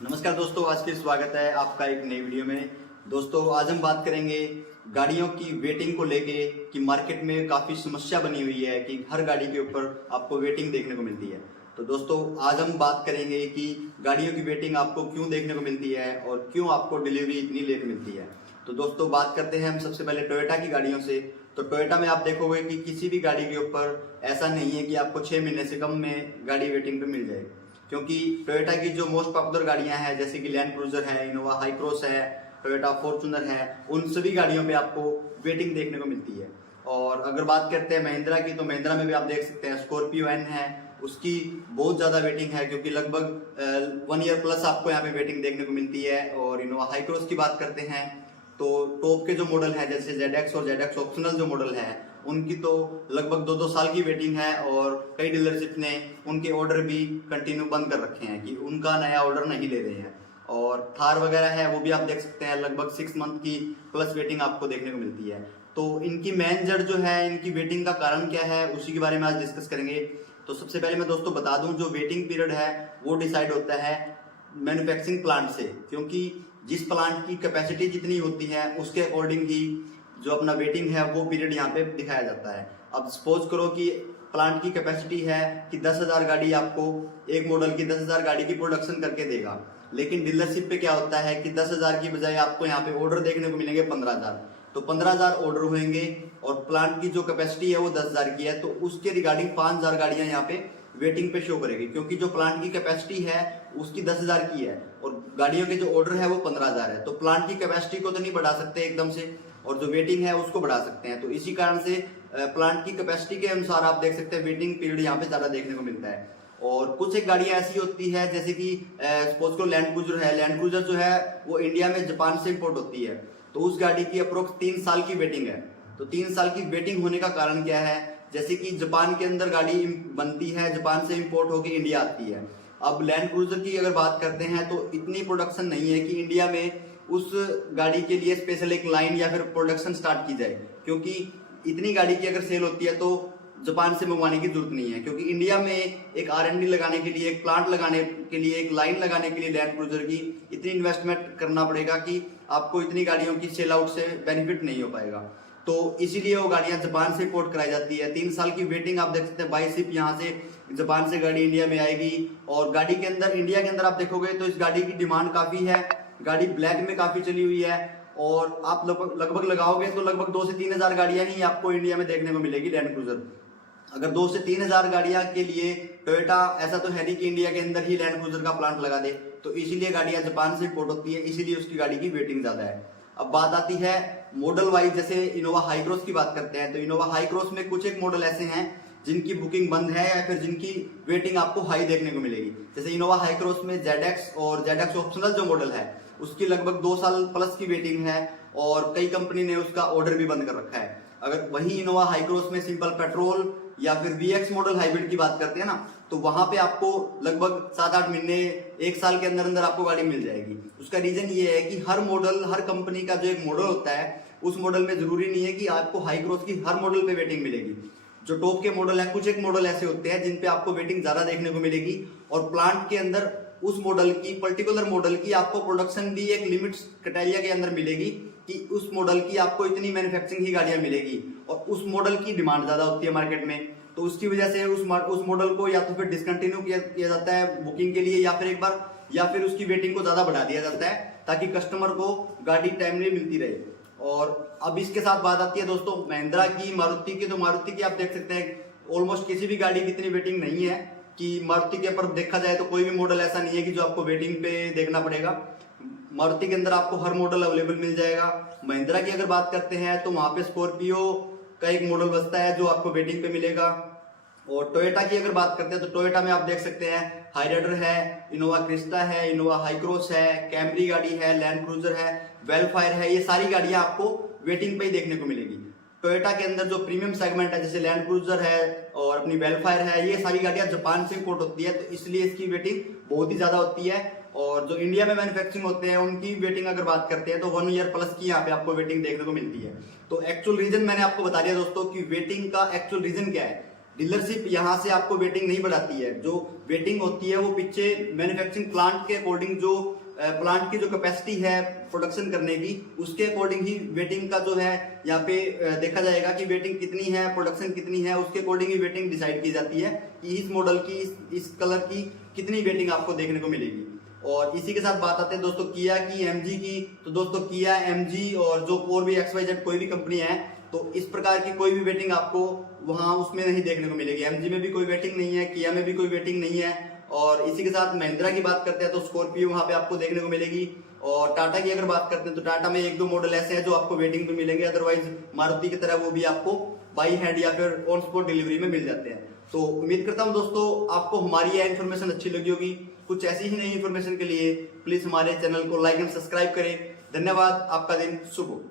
नमस्कार दोस्तों, आज फिर स्वागत है आपका एक नई वीडियो में। दोस्तों आज हम बात करेंगे गाड़ियों की वेटिंग को लेके कि मार्केट में काफ़ी समस्या बनी हुई है कि हर गाड़ी के ऊपर आपको वेटिंग देखने को मिलती है। तो दोस्तों आज हम बात करेंगे कि गाड़ियों की वेटिंग आपको क्यों देखने को मिलती है और क्यों आपको डिलीवरी इतनी लेट मिलती है। तो दोस्तों बात करते हैं हम सबसे पहले टोयोटा की गाड़ियों से। तो टोयोटा में आप देखोगे कि किसी भी गाड़ी के ऊपर ऐसा नहीं है कि आपको 6 महीने से कम में गाड़ी वेटिंग पे मिल जाए, क्योंकि टोयोटा की जो मोस्ट पॉपुलर गाड़ियां हैं जैसे कि लैंड क्रूजर है, इनोवा हाई क्रॉस है, टोयोटा फॉर्च्यूनर है, उन सभी गाड़ियों पे आपको वेटिंग देखने को मिलती है। और अगर बात करते हैं महिंद्रा की, तो महिंद्रा में भी आप देख सकते हैं स्कॉर्पियो एन है, उसकी बहुत ज़्यादा वेटिंग है क्योंकि लगभग 1 ईयर प्लस आपको यहाँ पे वेटिंग देखने को मिलती है। और इनोवा हाई क्रॉस की बात करते हैं तो टॉप के जो मॉडल है जैसे ZX और ZX ऑप्शनल जो मॉडल है उनकी तो लगभग 2-2 साल की वेटिंग है और कई डीलरशिप ने उनके ऑर्डर भी कंटिन्यू बंद कर रखे हैं कि उनका नया ऑर्डर नहीं ले रहे हैं। और थार वगैरह है वो भी आप देख सकते हैं लगभग 6 मंथ की प्लस वेटिंग आपको देखने को मिलती है। तो इनकी मेन जड़ जो है इनकी वेटिंग का कारण क्या है उसी के बारे में आज डिस्कस करेंगे। तो सबसे पहले मैं दोस्तों बता दूं जो वेटिंग पीरियड है वो डिसाइड होता है मैन्युफैक्चरिंग प्लांट से, क्योंकि जिस प्लांट की कैपेसिटी जितनी होती है उसके अकॉर्डिंग ही जो अपना वेटिंग है वो पीरियड यहाँ पे दिखाया जाता है। अब सपोज करो कि प्लांट की कैपेसिटी है कि 10,000 गाड़ी आपको एक मॉडल की 10,000 गाड़ी की प्रोडक्शन करके देगा, लेकिन डीलरशिप पे क्या होता है कि 10,000 की बजाय आपको यहाँ पे ऑर्डर देखने को मिलेंगे 15,000। तो 15,000 ऑर्डर होंगे और प्लांट की जो कैपेसिटी है वो 10,000 की है, तो उसके रिगार्डिंग 5,000 गाड़ियां यहाँ पे वेटिंग पे शो करेगी, क्योंकि जो प्लांट की कैपेसिटी है उसकी 10,000 की है और गाड़ियों के जो ऑर्डर है वो 15,000 है। तो प्लांट की कैपेसिटी को तो नहीं बढ़ा सकते एकदम से और जो वेटिंग है उसको बढ़ा सकते हैं। तो इसी कारण से प्लांट की कैपेसिटी के अनुसार आप देख सकते हैं वेटिंग पीरियड यहाँ पे ज्यादा देखने को मिलता है। और कुछ एक गाड़ियां ऐसी होती है जैसे कि सपोज को लैंड क्रूजर है। लैंड क्रूजर जो है वो इंडिया में जापान से इम्पोर्ट होती है, तो उस गाड़ी की अप्रोक्स 3 साल की वेटिंग है। तो 3 साल की वेटिंग होने का कारण क्या है, जैसे कि जापान के अंदर गाड़ी बनती है, जापान से इंपोर्ट होकर इंडिया आती है। अब लैंड क्रूजर की अगर बात करते हैं तो इतनी प्रोडक्शन नहीं है कि इंडिया में उस गाड़ी के लिए स्पेशल एक लाइन या फिर प्रोडक्शन स्टार्ट की जाए, क्योंकि इतनी गाड़ी की अगर सेल होती है तो जापान से मंगवाने की जरूरत नहीं है, क्योंकि इंडिया में एक R&D लगाने के लिए, एक प्लांट लगाने के लिए, एक लाइन लगाने के लिए लैंड क्रूजर की इतनी इन्वेस्टमेंट करना पड़ेगा कि आपको इतनी गाड़ियों की सेल आउट से बेनिफिट नहीं हो पाएगा। तो इसीलिए वो गाड़ियां जापान से इंपोर्ट कराई जाती है। 3 साल की वेटिंग आप देख सकते हैं, बाई शिप यहाँ से जापान से गाड़ी इंडिया में आएगी। और गाड़ी के अंदर इंडिया के अंदर आप देखोगे तो इस गाड़ी की डिमांड काफी है, गाड़ी ब्लैक में काफी चली हुई है और आप लगभग लगाओगे तो लगभग 2 से 3 हजार गाड़ियां ही आपको इंडिया में देखने को मिलेगी लैंड क्रूजर। अगर 2 से 3 हजार गाड़ियां के लिए टोयोटा ऐसा तो है नहीं कि इंडिया के अंदर ही लैंड क्रूजर का प्लांट लगा दे, तो इसीलिए गाड़ियां जापान से इंपोर्ट होती है, इसीलिए उसकी गाड़ी की वेटिंग ज्यादा है। अब बात आती है मॉडल वाइज, जैसे इनोवा हाई क्रॉस की बात करते हैं तो इनोवा हाई क्रॉस में कुछ एक मॉडल ऐसे हैं जिनकी बुकिंग बंद है या फिर जिनकी वेटिंग आपको हाई देखने को मिलेगी। जैसे इनोवा हाई क्रॉस में ZX और ZX ऑप्शनल जो मॉडल है उसकी लगभग 2 साल प्लस की वेटिंग है और कई कंपनी ने उसका ऑर्डर भी बंद कर रखा है। अगर वही इनोवा हाई क्रॉस में सिंपल पेट्रोल या फिर VX मॉडल हाइब्रिड की बात करते हैं ना, तो वहां पे आपको लगभग 7-8 महीने 1 साल के अंदर अंदर आपको गाड़ी मिल जाएगी। उसका रीजन ये है कि हर मॉडल, हर कंपनी का जो एक मॉडल होता है उस मॉडल में जरूरी नहीं है कि आपको हाई क्रॉस की हर मॉडल पे वेटिंग मिलेगी। जो टॉप के मॉडल है, कुछ एक मॉडल ऐसे होते हैं जिन पे आपको वेटिंग ज्यादा देखने को मिलेगी और प्लांट के अंदर उस मॉडल की, पर्टिकुलर मॉडल की आपको प्रोडक्शन भी एक लिमिट क्राइटेरिया के अंदर मिलेगी कि उस मॉडल की आपको इतनी मैन्युफैक्चरिंग ही गाड़ियां मिलेगी और उस मॉडल की डिमांड ज्यादा होती है मार्केट में। तो उसकी वजह से उस मॉडल को या तो फिर डिसकंटिन्यू किया जाता है बुकिंग के लिए या फिर एक बार, या फिर उसकी वेटिंग को ज्यादा बढ़ा दिया जाता है ताकि कस्टमर को गाड़ी टाइमली मिलती रहे। और अब इसके साथ बात आती है दोस्तों महिंद्रा की, मारुति की। तो मारुति की आप देख सकते हैं ऑलमोस्ट किसी भी गाड़ी की इतनी वेटिंग नहीं है कि मारुति के ऊपर देखा जाए तो कोई भी मॉडल ऐसा नहीं है कि जो आपको वेटिंग पे देखना पड़ेगा। मारुति के अंदर आपको हर मॉडल अवेलेबल मिल जाएगा। महिंद्रा की अगर बात करते हैं तो वहां पे स्कॉर्पियो का एक मॉडल बचता है जो आपको वेटिंग पे मिलेगा। और टोयोटा की अगर बात करते हैं तो टोयोटा में आप देख सकते हैं हाईराइडर है, इनोवा क्रिस्टा है, इनोवा हाई क्रॉस है, कैमरी गाड़ी है, लैंड क्रूजर है, वेलफायर है, ये सारी गाड़ियां आपको वेटिंग पे ही देखने को मिलेगी। टोयोटा के अंदर जो प्रीमियम सेगमेंट है जैसे लैंड क्रूजर है और अपनी वेलफायर है, ये सारी गाड़ियां जापान से इंपोर्ट होती है, तो इसलिए इसकी वेटिंग बहुत ही ज्यादा होती है। और जो इंडिया में मैन्युफैक्चरिंग होते हैं उनकी वेटिंग अगर बात करते हैं तो 1 ईयर प्लस की यहाँ पे आपको वेटिंग देखने को मिलती है। तो एक्चुअल रीजन मैंने आपको बता दिया दोस्तों कि वेटिंग का एक्चुअल रीजन क्या है। डीलरशिप यहाँ से आपको वेटिंग नहीं बढ़ाती है। जो वेटिंग होती है वो पीछे मैन्युफैक्चरिंग प्लांट के अकॉर्डिंग, जो प्लांट की जो कैपेसिटी है प्रोडक्शन करने की, उसके अकॉर्डिंग ही वेटिंग का जो है यहाँ पे देखा जाएगा कि वेटिंग कितनी है, प्रोडक्शन कितनी है, उसके अकॉर्डिंग ही वेटिंग डिसाइड की जाती है कि इस मॉडल की, इस कलर की कितनी वेटिंग आपको देखने को मिलेगी। और इसी के साथ बात आते हैं दोस्तों किया की, एमजी की। तो दोस्तों किया, एमजी और जो और भी XYZ कोई भी कंपनी है, तो इस प्रकार की कोई भी वेटिंग आपको वहां उसमें नहीं देखने को मिलेगी। एमजी में भी कोई वेटिंग नहीं है, किया में भी कोई वेटिंग नहीं है। और इसी के साथ महिंद्रा की बात करते हैं तो स्कॉर्पियो वहां पे आपको देखने को मिलेगी। और टाटा की अगर बात करते हैं तो टाटा में 1-2 मॉडल ऐसे हैं जो आपको वेटिंग पे मिलेंगे, अदरवाइज मारुति की तरह वो भी आपको बाई हैंड या फिर ऑन स्पॉट डिलीवरी में मिल जाते हैं। तो उम्मीद करता हूं दोस्तों आपको हमारी यह इन्फॉर्मेशन अच्छी लगी होगी। कुछ ऐसी ही नई इन्फॉर्मेशन के लिए प्लीज हमारे चैनल को लाइक एंड सब्सक्राइब करें। धन्यवाद, आपका दिन शुभ हो।